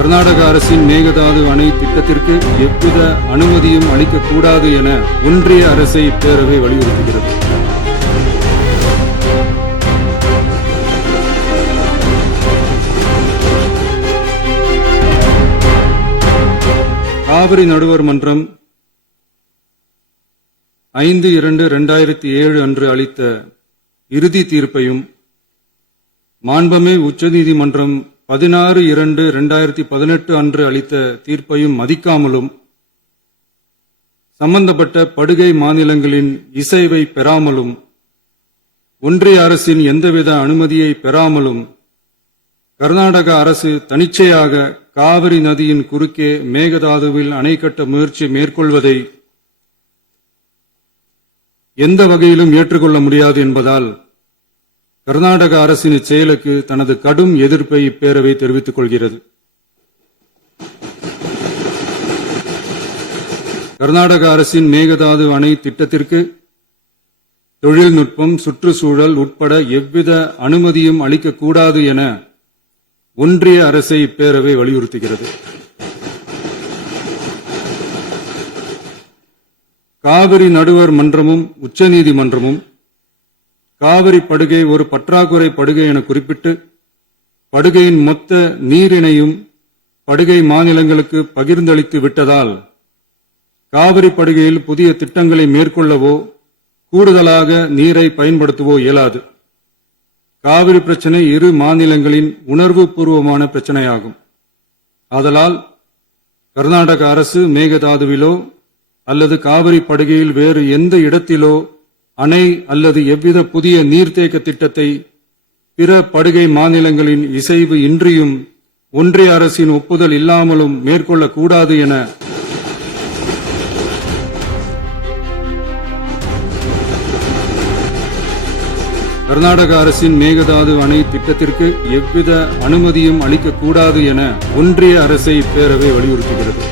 கர்நாடக அரசின் மேகதாது அணை திட்டத்திற்கு எவ்வித அனுமதியும் அளிக்கக்கூடாது என ஒன்றிய அரசை இப்பேரவை வலியுறுத்துகிறது. காவிரி நடுவர் மன்றம் 5/2/2007 அன்று அளித்த இறுதி தீர்ப்பையும் மாண்புமிகு உச்சநீதிமன்றம் 16/2/2018 அன்று அளித்த தீர்ப்பையும் மதிக்காமலும் சம்பந்தப்பட்ட படுகை மாநிலங்களின் இசைவை பெறாமலும் ஒன்றிய அரசின் எந்தவித அனுமதியை பெறாமலும் கர்நாடக அரசு தனிச்சையாக காவிரி நதியின் குறுக்கே மேகதாதுவில் அணை கட்ட முயற்சி மேற்கொள்வதை எந்த வகையிலும் ஏற்றுக்கொள்ள முடியாது என்பதால் கர்நாடக அரசின் இச்செயலுக்கு தனது கடும் எதிர்ப்பை இப்பேரவை தெரிவித்துக் கொள்கிறது. கர்நாடக அரசின் மேகதாது அணை திட்டத்திற்கு தொழில்நுட்பம், சுற்றுச்சூழல் உட்பட எவ்வித அனுமதியும் அளிக்கக்கூடாது என ஒன்றிய அரசை இப்பேரவை வலியுறுத்துகிறது. காவிரி நடுவர் மன்றமும் உச்சநீதிமன்றமும் காவிரி படுகை ஒரு பற்றாக்குறை படுகை என குறிப்பிட்டு படுகையின் மொத்த நீரினையும் படுகை மாநிலங்களுக்கு பகிர்ந்தளித்து விட்டதால் காவிரி படுகையில் புதிய திட்டங்களை மேற்கொள்ளவோ கூடுதலாக நீரை பயன்படுத்தவோ இயலாது. காவிரி பிரச்சனை இரு மாநிலங்களின் உணர்வு பூர்வமான பிரச்சனையாகும். ஆதலால் கர்நாடக அரசு மேகதாதுவிலோ அல்லது காவிரி படுகையில் வேறு எந்த இடத்திலோ அணை அல்லது எவ்வித புதிய நீர்த்தேக்க திட்டத்தை பிற படுகை மாநிலங்களின் இசைவு இன்றியும் ஒன்றிய அரசின் ஒப்புதல் இல்லாமலும் மேற்கொள்ளக்கூடாது என கர்நாடக அரசின் மேகதாது அணை திட்டத்திற்கு எவ்வித அனுமதியும் அளிக்கக்கூடாது என ஒன்றிய அரசை இப்பேரவை வலியுறுத்துகிறது.